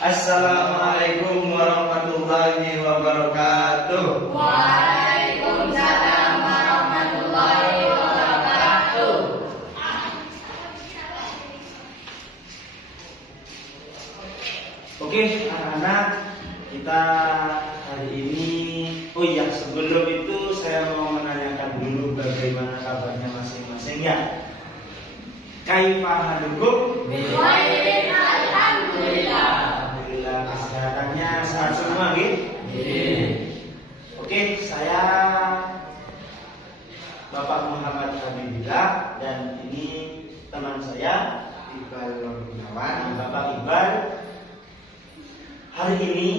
Assalamualaikum warahmatullahi wabarakatuh. Waalaikumsalam warahmatullahi wabarakatuh. Oke, anak-anak, kita hari ini, sebelum itu saya mau menanyakan dulu bagaimana kabarnya masing-masing ya. Kaifa halukum? Bikhairin, alhamdulillah. Alhamdulillah, kesehatannya sehat semua, gitu? Oke, saya Bapak Muhammad Habibillah dan ini teman saya Iqbal Nurgunawan. Bapak Iqbal, hari ini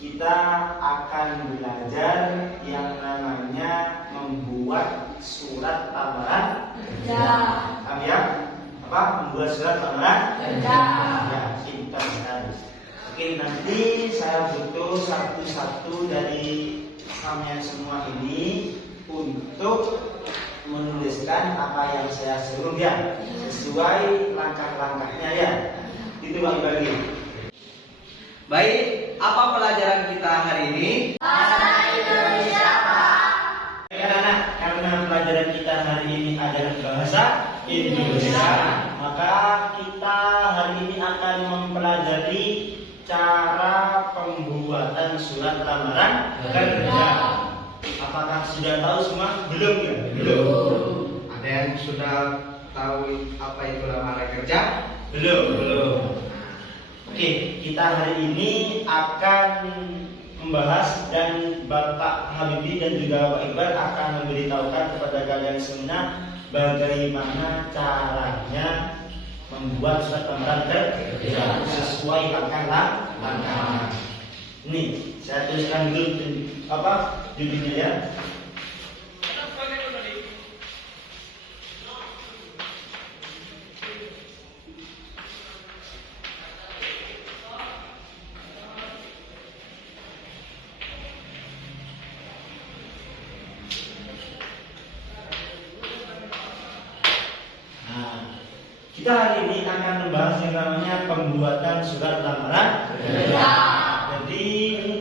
kita akan belajar yang namanya membuat surat lamaran kerja. Paham ya? Membuat surat lamaran kerja. Ya, pintar sekali. Oke, nanti saya butuh satu-satu dari kalian semua ini untuk menuliskan apa yang saya suruh ya, sesuai langkah-langkahnya ya. Itu Bang Iqbal. Baik, apa pelajaran kita hari ini? Bahasa Indonesia, Pak. Anak-anak, karena pelajaran kita hari ini adalah bahasa Indonesia, maka kita hari ini akan mempelajari cara pembuatan surat lamaran kerja. Apakah sudah tahu semua? Belum ya? Belum. Ada yang sudah tahu apa itu lamaran kerja? Belum. Oke, kita hari ini akan membahas dan Bapak Habibie dan juga Bapak Iqbal akan memberitahukan kepada kalian semua bagaimana caranya membuat surat lamaran kerja sesuai langkah-langkah. Ini saya tuliskan dulu judulnya ya. Kita hari ini akan membahas yang namanya pembuatan surat lamaran kerja. Jadi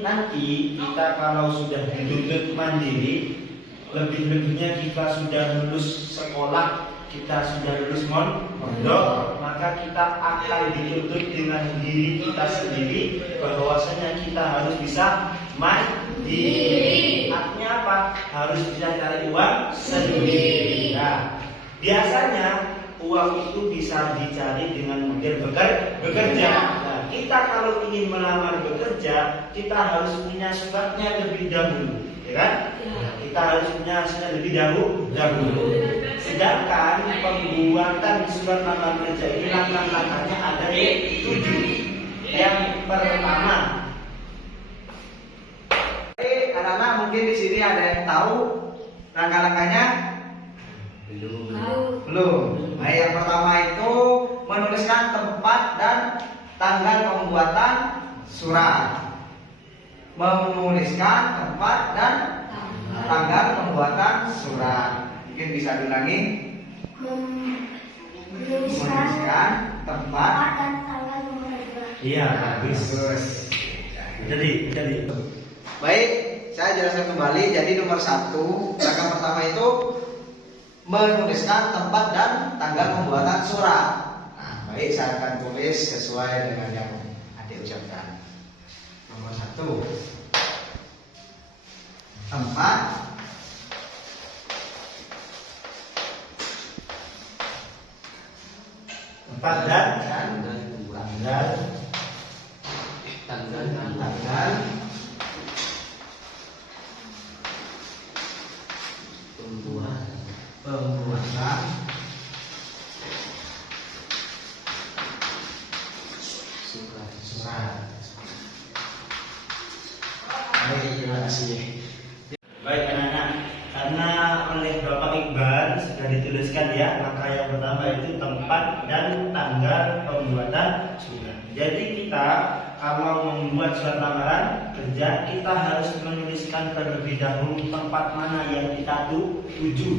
nanti kita kalau sudah dituntut mandiri, lebih-lebihnya kita sudah lulus sekolah, kita sudah lulus mondok, maka kita akan dituntut dengan diri kita sendiri bahwasanya kita harus bisa mandiri. Artinya apa? Harus bisa cari uang sendiri. Nah, biasanya uang itu bisa dicari dengan model bekerja. Nah, kita kalau ingin melamar bekerja, kita harus punya suratnya lebih dahulu, ya kan? Nah, kita harus punya surat lebih dahulu. Sedangkan pembuatan surat lamar kerja ini langkah-langkahnya ada 7. Yang pertama, anak-anak mungkin di sini ada yang tahu langkah-langkahnya? Belum. Baik, yang pertama itu menuliskan tempat dan tanggal pembuatan surat. Menuliskan tempat dan tanggal pembuatan surat. Mungkin bisa diulangi. Menuliskan tempat dan tanggal pembuatan surat. iya bagus. Jadi. Baik, saya jelaskan kembali. Jadi nomor 1, langkah pertama itu menuliskan tempat dan tanggal pembuatan surat. Nah, baik, saya akan tulis sesuai dengan yang adik ucapkan. Nomor 1, tempat dan tanggal pembuatan surat. Baik, terima kasih. Baik anak-anak, karena oleh Bapak Iqbal sudah dituliskan ya, langkah yang pertama itu tempat dan tanggal pembuatan surat. Jadi kita kalau membuat surat lamaran kerja, kita harus menuliskan terlebih dahulu tempat mana yang kita tuju.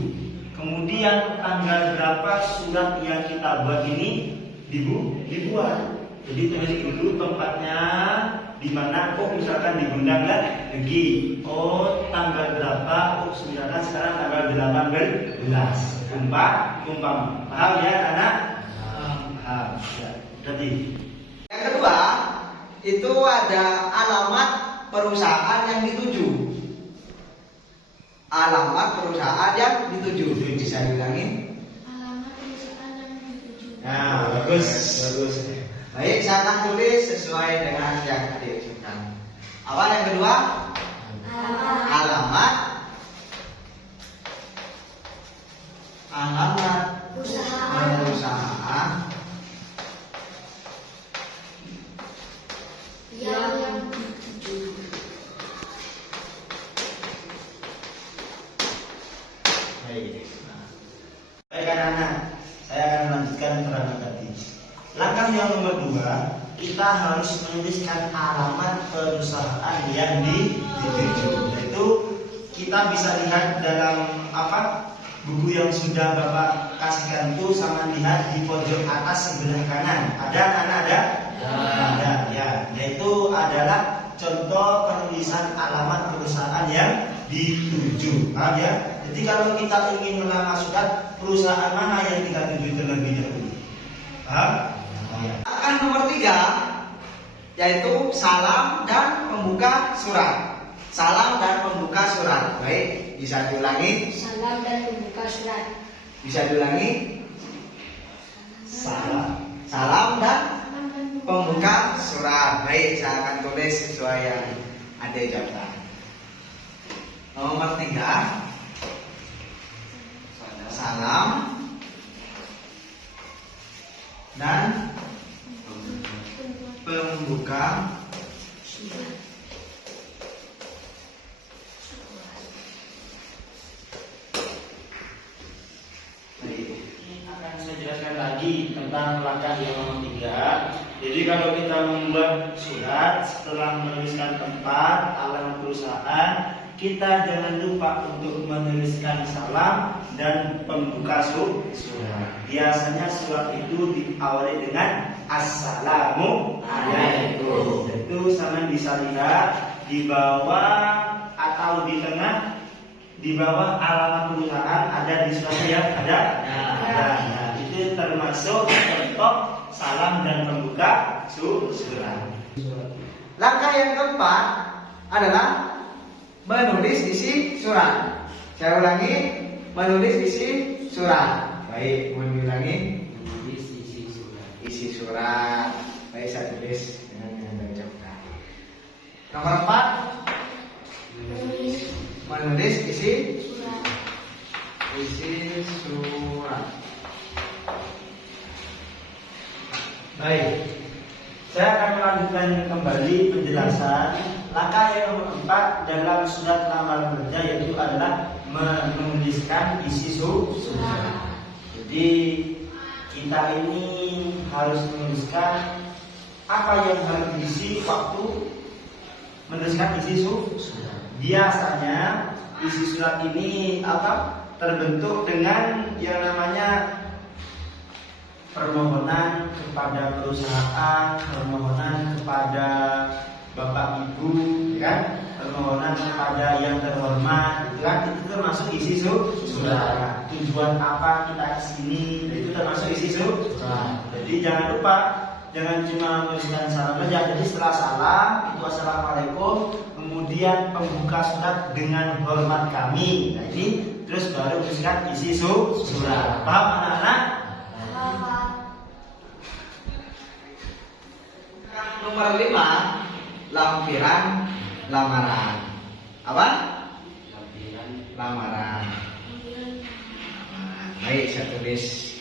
Kemudian tanggal berapa surat yang kita buat ini dibuat. Jadi tulis dulu tempatnya di mana. Oh misalkan di Gondang lagi. Oh tanggal berapa? Oh misalkan sekarang tanggal 18. Umpama. Paham ya anak? Paham. Ya. Jadi Yang kedua, itu ada alamat perusahaan yang dituju. Alamat perusahaan yang dituju. Bisa diulangin? Alamat perusahaan yang dituju. nah, bagus. Baik, saya akan tulis sesuai dengan yang tadi ucapkan. Apa yang kedua? Alamat Alamat perusahaan perusahaan yang dituju. Baik. Baik anak-anak, saya akan melanjutkan keterangan tadi. Langkah yang nomor 2, kita harus menuliskan alamat perusahaan yang dituju. Yaitu kita bisa lihat dalam buku yang sudah Bapak kasihkan itu, sama lihat di pojok atas sebelah kanan. Ada anak-anak ada? Ada. Ya, yaitu adalah contoh penulisan alamat perusahaan yang dituju. Paham ya? Jadi kalau kita ingin melamar surat, perusahaan mana yang kita tuju terlebih dahulu? Paham? Ya. Langkah nomor 3, yaitu salam dan pembuka surat. Salam dan pembuka surat. Baik, bisa diulangi? Salam dan pembuka surat. Bisa diulangi? Salam dan pembuka surat. Baik, saya akan tulis sesuai yang ada ucapkan. Nomor 3, salam dan pembuka Akan saya jelaskan lagi tentang langkah yang nomor 3. Jadi kalau kita membuat surat, setelah menuliskan tempat, alamat perusahaan, kita jangan lupa untuk menuliskan salam dan pembuka surat. Biasanya surat itu diawali dengan Assalamualaikum. Itu sama bisa lihat di bawah atau di tengah. Di bawah alamat perusahaan ada di suratnya ya? Ada? Nah, itu termasuk contoh salam dan pembuka surat. Langkah yang keempat adalah menulis isi surat. Saya ulangi, menulis isi surat. Baik, mau diulangi? Menulis isi surat. Isi surat. Baik, saya tulis dengan yang saya ucapkan. Nomor 4, menulis isi surat. Baik, saya akan melanjutkan kembali penjelasan. Langkah yang nomor 4 dalam surat lamaran kerja yaitu adalah menuliskan isi surat. Jadi kita ini harus menuliskan apa yang harus diisi waktu menuliskan isi surat. Biasanya isi surat ini terbentuk dengan yang namanya permohonan kepada perusahaan, permohonan kepada Bapak Ibu, kan? Permohonan kepada yang terhormat, itu kan? Itu termasuk isi surat. Tujuan apa kita kesini, itu termasuk isi surat. Jadi jangan lupa, jangan cuma menuliskan salam saja. Jadi setelah salam itu assalamualaikum, kemudian pembuka surat dengan hormat kami. Nah ini terus baru menuliskan isi surat. Paham anak-anak? Nomor 5, lampiran lamaran. Apa? Lamaran. Baik, saya tulis.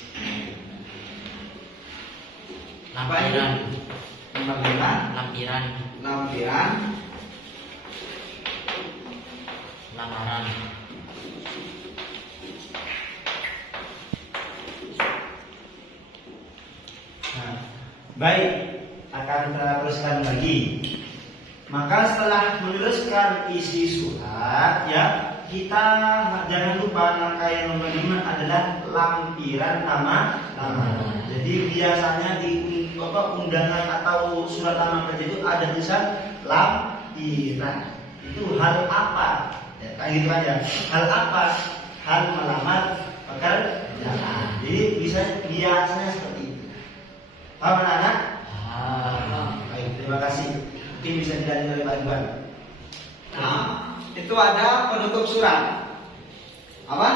Lampiran. Nomor 5, Lampiran. lampiran Lamaran. Nah, baik, akan kita teruskan lagi. Maka setelah menuliskan isi surat, ya kita jangan lupa langkah yang nomor 5 adalah lampiran lamaran. Jadi biasanya undangan atau surat lamaran kerja itu ada tulisan lampiran. Itu hal apa? Ya, kayak gitu kan ya. Hal apa? Hal melamar pekerjaan. Jadi biasanya seperti itu. Paham anak-anak? Baik, terima kasih. Mungkin bisa dilanjut oleh Pak Iwan. Nah, itu ada penutup surat. Apa?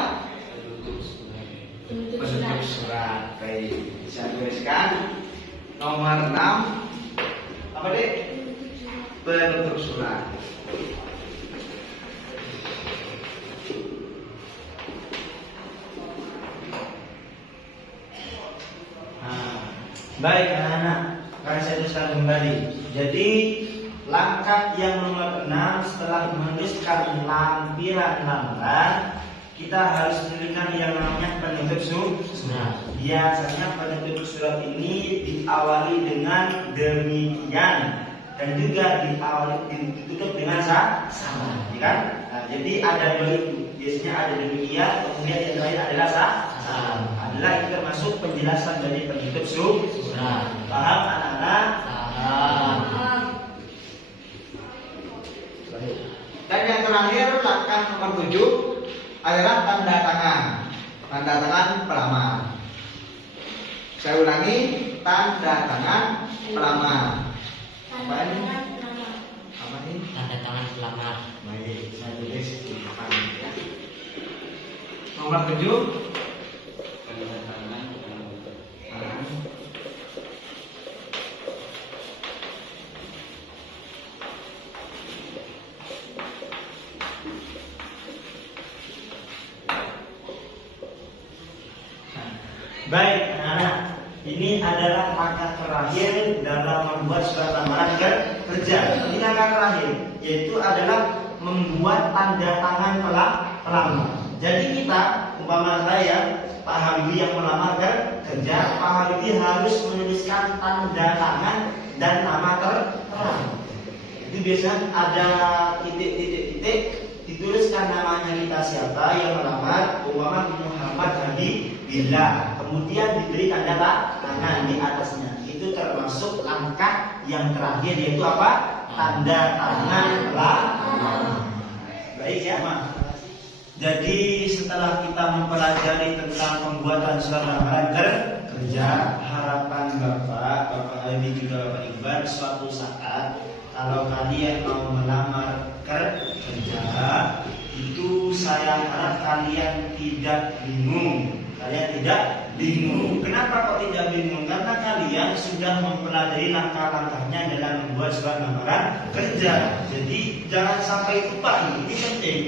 Penutup Penutup surat. surat. Baik, bisa tuliskan nomor 6. Apa dek? Penutup surat. Baik anak-anak, akan saya teruskan kembali. Jadi langkah yang nomor 6 setelah menuliskan lampiran lamaran, kita harus menuliskan yang namanya penutup surat. Biasanya penutup surat ini diawali dengan demikian dan juga ditutup dengan sama, ya kan? Nah, jadi ada dua itu. Biasanya ada demikian, kemudian yang lain adalah sama. Adalah itu termasuk penjelasan dari penutup surat. Paham anak-anak? Dan yang terakhir langkah nomor 7 adalah tanda tangan. Tanda tangan pelamar. Saya ulangi, tanda tangan pelamar. Tanda tangan pelamar. Apa ini? Tanda tangan pelamar. Baik, saya tulis di depan ya. Nomor 7. Tanda tangan pelamar. Baik anak-anak, ini adalah langkah terakhir dalam membuat surat lamaran kerja. Ini langkah terakhir, yaitu adalah membuat tanda tangan pelamar. Jadi kita, umpama saya, Pak Habibie yang melamar kerja, Pak Habibie harus menuliskan tanda tangan dan nama tertera. Itu biasanya ada titik-titik, dituliskan namanya kita siapa yang melamar, umpama Muhammad Habibie. Kemudian diberi tanda tangan di atasnya. Itu termasuk langkah yang terakhir, yaitu apa? Tanda tangan pelamar. Baik ya, Mak. Jadi setelah kita mempelajari tentang pembuatan surat lamaran kerja, harapan Bapak Adi juga Bapak Iqbal, suatu saat kalau kalian mau melamar kerja, itu saya harap kalian tidak bingung. Kenapa kok tidak bingung? Karena kalian sudah mempelajari langkah-langkahnya dalam membuat surat lamaran kerja. Jadi jangan sampai lupa, ini penting.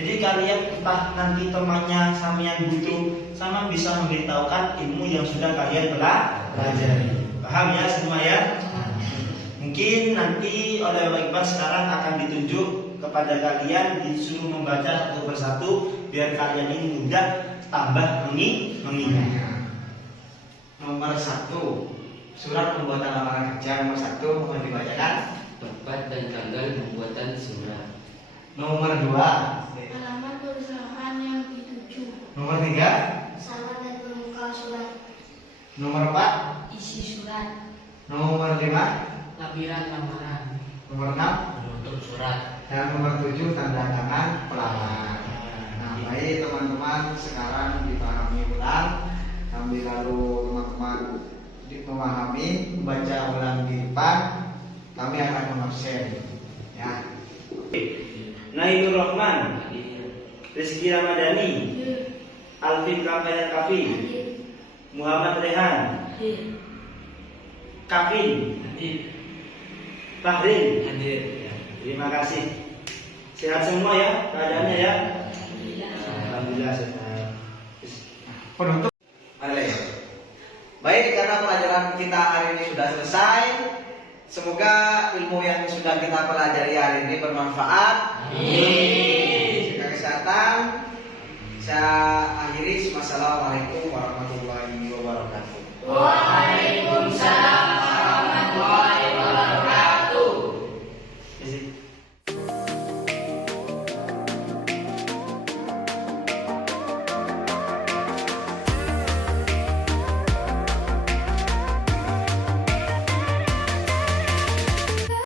Jadi kalian entah nanti temannya sama yang butuh, sama bisa memberitahukan ilmu yang sudah kalian pelajari. Paham ya semua ya? Mungkin nanti oleh Bapak Iqbal sekarang akan ditunjuk kepada kalian, disuruh membaca satu persatu biar kalian ini mudah tambah mengingat. Nomor 1, surat pembuatan lamaran kerja nomor 1 mohon dibacakan. Tempat dan tanggal pembuatan surat. Nomor 2. Alamat perusahaan yang dituju. Nomor 3. Salah dan pemuka surat. Nomor 4. Isi surat. Nomor 5. Lampiran lamaran. Nomor 6. Penutup surat. Dan nomor 7 tanda tangan pelamar. Nah, baik teman-teman, sekarang dipahami ulang. Sambil lalu teman-teman memahami, membaca ulang di depan, kami akan mengabsen. Ya. Nailur Rahman, Rizky Ramadhani, Alvin Kafi, Muhammad Rehan, Kavin, Fahrin. Terima kasih. Sehat semua ya keadaannya ya. Alhamdulillah sehat. Penutup. Baik, karena pelajaran kita hari ini sudah selesai. Semoga ilmu yang sudah kita pelajari hari ini bermanfaat. Amin. Jaga kesehatan. Saya akhiri. Wassalamualaikum warahmatullahi wabarakatuh. Waalaikumsalam